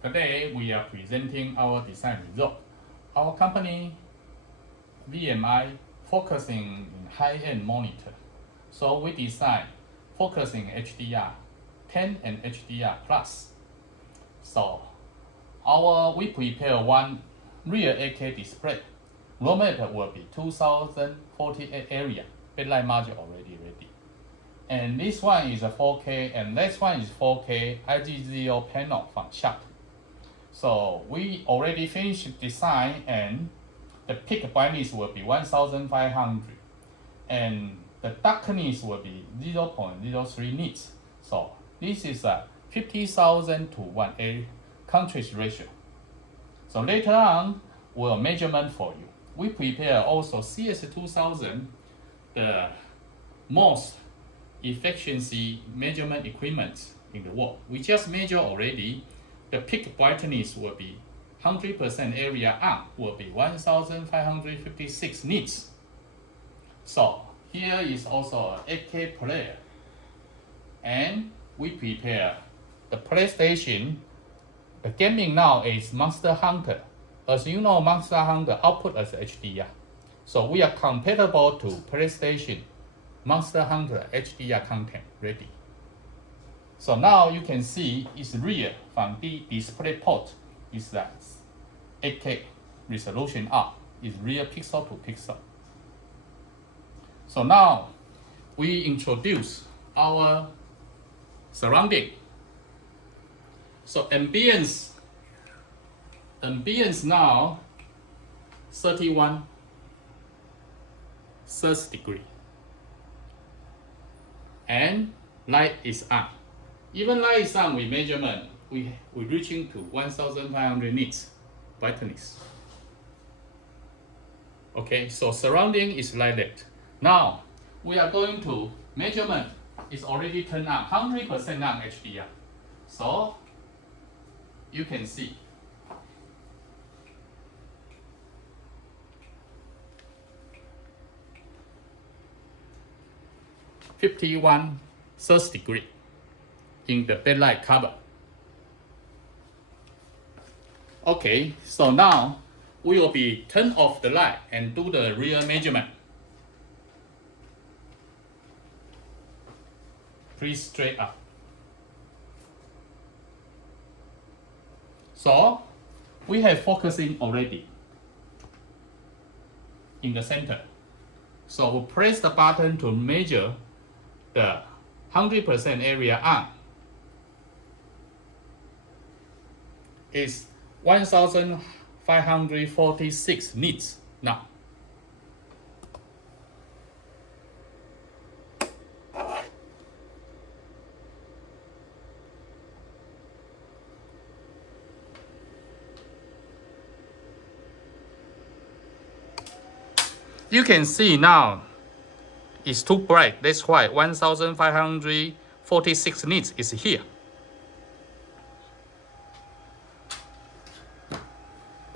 Today we are presenting our design result. Our company VMI focusing in high-end monitor. So we design focusing HDR 10 and HDR plus. So we prepare one rear 8K display. Raw matter will be 2048 area. Backlight module already ready. And this one is a 4K and this one is 4K IG0 panel from shop. So we already finished design and the peak brightness will be 1500 and the darkness will be 0.03 nits. So this is a 50,000 to 1A contrast ratio. So later on we'll measurement for you. We prepare also CS2000, the most efficiency measurement equipment in the world. We just measure already. The peak brightness will be 100% area on will be 1556 nits. So here is also a 8K player. And we prepare the PlayStation. The gaming now is Monster Hunter. As you know, Monster Hunter output as HDR. So we are compatible to PlayStation Monster Hunter HDR content ready. So now you can see it's real from the display port is that 8K resolution up is real pixel to pixel. So now we introduce our surrounding. So ambience now 30 degree and light is on. Even light is on, we measurement, we reaching to 1500 nits brightness. Okay, so surrounding is like that. Now we are going to measurement. It's already turned on 100% on HDR. So you can see. (51 degree) in the backlight cover. Okay, so now we will be turn off the light and do the real measurement. Please straight up. So we have focusing already in the center. So we press the button to measure the 100% area on. Is 1546 nits now. You can see now it's too bright. That's why 1546 nits is here.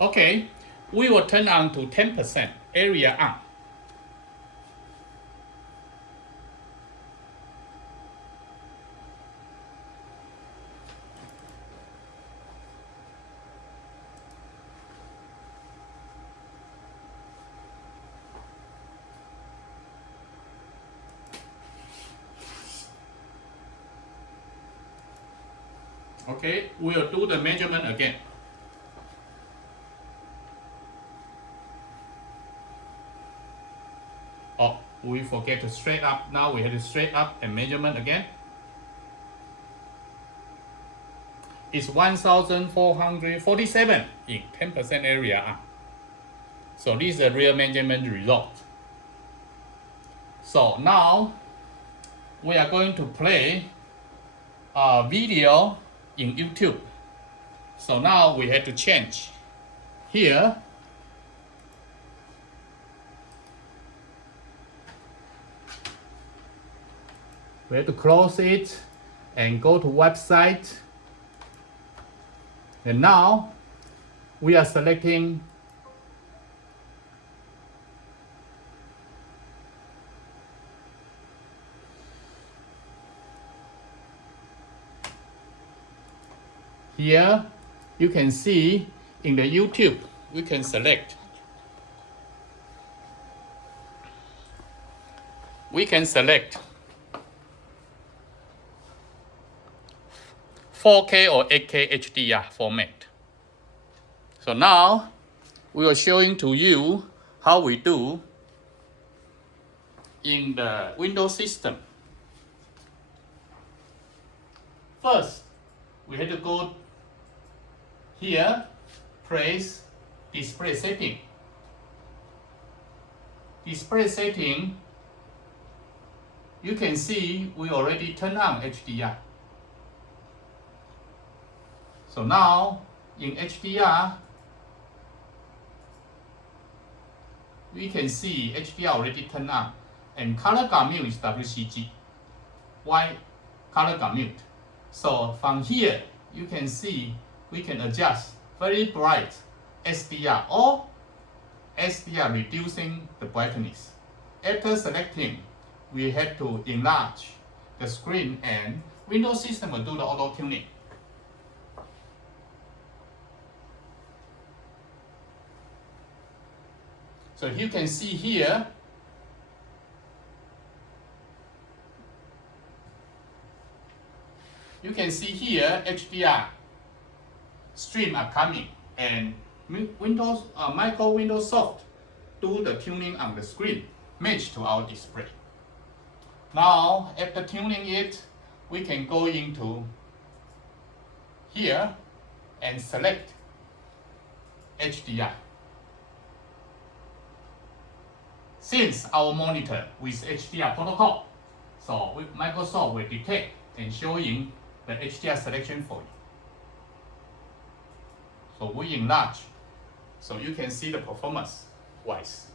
Okay, we will turn on to 10% area on. Okay, we will do the measurement again. Oh, we forget to straight up. Now we have to straight up and measurement again. It's 1447 in 10% area. So this is the real measurement result. So now we are going to play a video in YouTube. So now we have to change here. We have to close it and go to website. And now we are selecting here you can see in the YouTube, we can select. We can select 4K or 8K HDR format. So now we are showing to you how we do in the Windows system. First, we have to go here, press display setting. Display setting, you can see we already turn on HDR. So now in HDR, we can see HDR already turned on, and color gamut is WCG. Why color gamut? So from here, you can see we can adjust very bright SDR or SDR reducing the brightness. After selecting, we have to enlarge the screen, and Windows system will do the auto tuning. So you can see here, HDR stream are coming, and Windows Soft do the tuning on the screen, match to our display. Now, after tuning it, we can go into here and select HDR. Since our monitor with HDR protocol, so Microsoft will detect and showing the HDR selection for you. So we enlarge, so you can see the performance wise.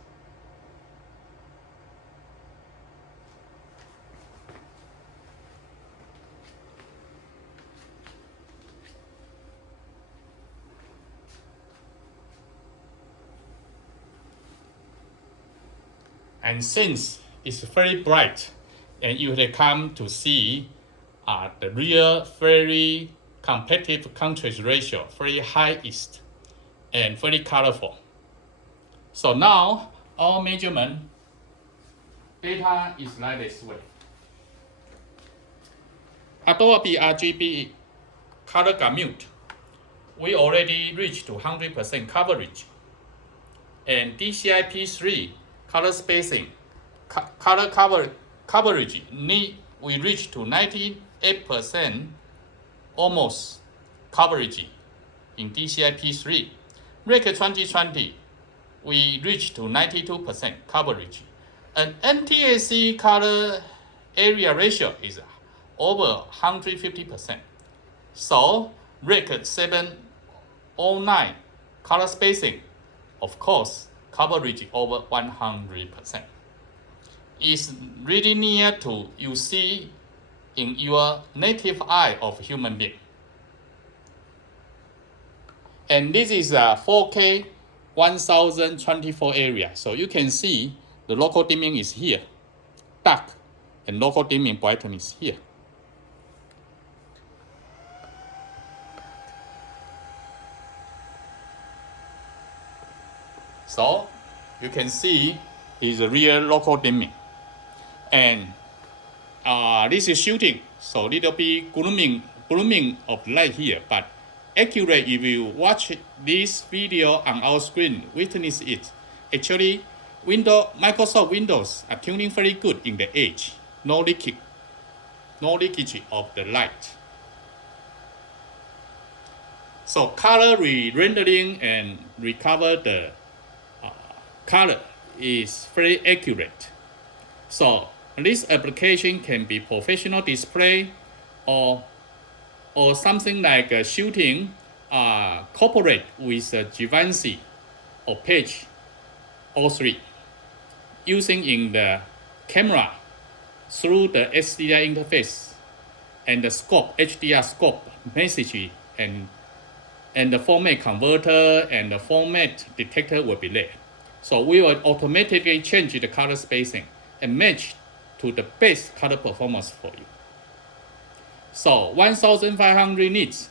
And since it's very bright, and you will come to see the real very competitive contrast ratio, very highest and very colorful. So now our measurement data is like this way. Adobe RGB color gamut, we already reached to 100% coverage. And DCI P3 color spacing, color coverage, we reached to 98% almost coverage in DCI P3. REC 2020, we reached to 92% coverage. And NTSC color area ratio is over 150%. So REC 709 color spacing, of course, coverage over 100%. Is really near to you see in your native eye of human being. And this is a 4K 1024 area. So you can see the local dimming is here, dark, and local dimming brightness here. So you can see is a real local dimming. And this is shooting, so little bit glooming of light here, but accurate if you watch this video on our screen, witness it. Actually, Microsoft Windows are tuning very good in the edge, no leakage of the light. So color re-rendering and recover the color is very accurate. So this application can be professional display or something like a shooting corporate with Givenchy or Page or 3 using in the camera through the HDR interface and the scope, HDR scope message and the format converter and the format detector will be there. So we will automatically change the color spacing and match to the best color performance for you. So 1500 nits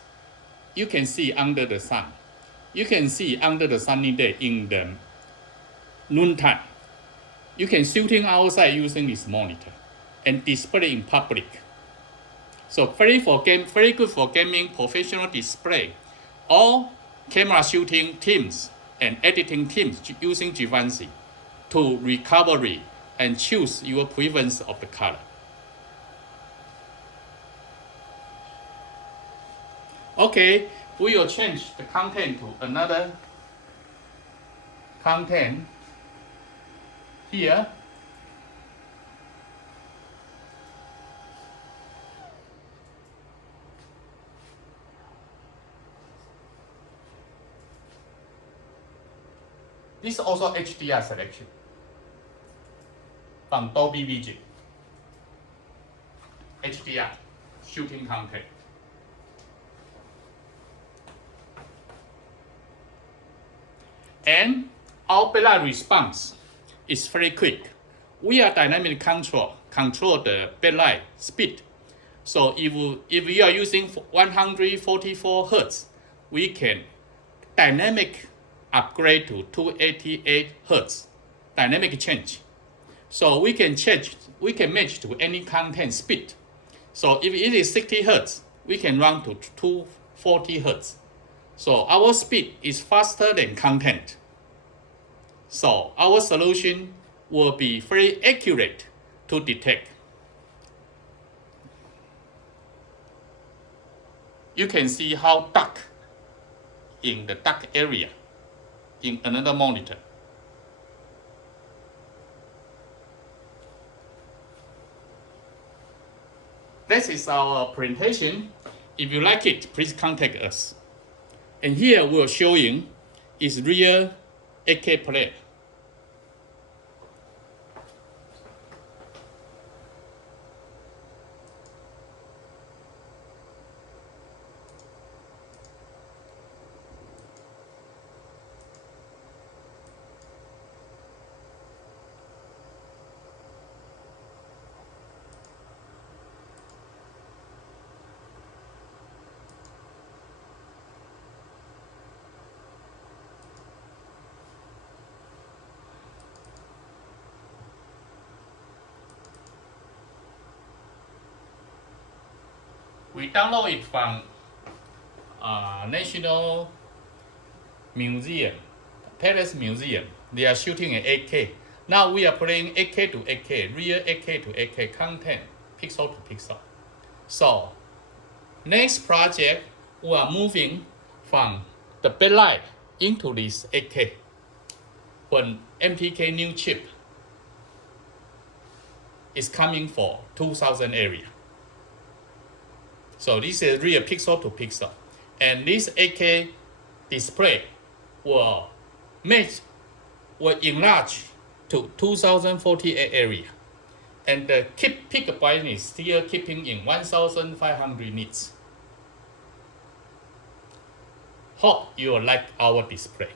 you can see under the sun. You can see under the sunny day in the noontime. You can shooting outside using this monitor and display in public. So very good for gaming, professional display, or camera shooting teams and editing teams using Givenchy to recovery and choose your preference of the color. Okay, we will change the content to another content here. This is also HDR selection from Dolby Vision. HDR shooting content. And our backlight response is very quick. We are dynamic control the backlight speed. So if you are using 144 Hz, we can dynamic upgrade to 288 Hz, dynamic change. So we can match to any content speed. So if it is 60 Hz, we can run to 240 Hz. So our speed is faster than content. So our solution will be very accurate to detect. You can see how dark in the dark area in another monitor. This is our presentation. If you like it, please contact us. And here we're showing is real 8K player. We download it from National Museum, Paris Museum. They are shooting at 8K. Now we are playing 8K to 8K, real 8K to 8K content, pixel to pixel. So next project, we are moving from the backlight into this 8K. When MTK new chip is coming for 2000 area. So this is real pixel to pixel. And this 8K display will enlarge to 2048 area. And the peak brightness still keeping in 1500 nits. Hope you like our display.